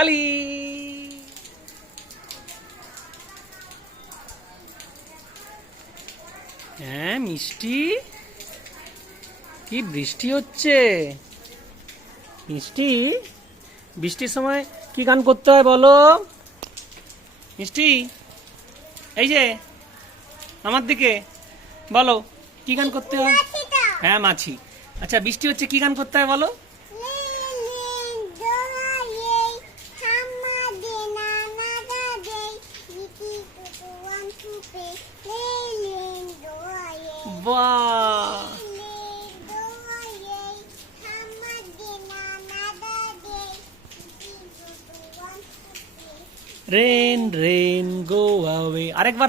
তালি। হ্যাঁ মিষ্টি, কি বৃষ্টি হচ্ছে। মিষ্টি, বৃষ্টির সময় কি গান করতে হয় বলো মিষ্টি? এই যে আমার দিকে বলো, কি গান করতে হয়? হ্যাঁ মাছি। আচ্ছা বৃষ্টি হচ্ছে, কি গান করতে হয় বলো? বাহ, রেন রেন গো অ্যাওয়ে। আরেকবার।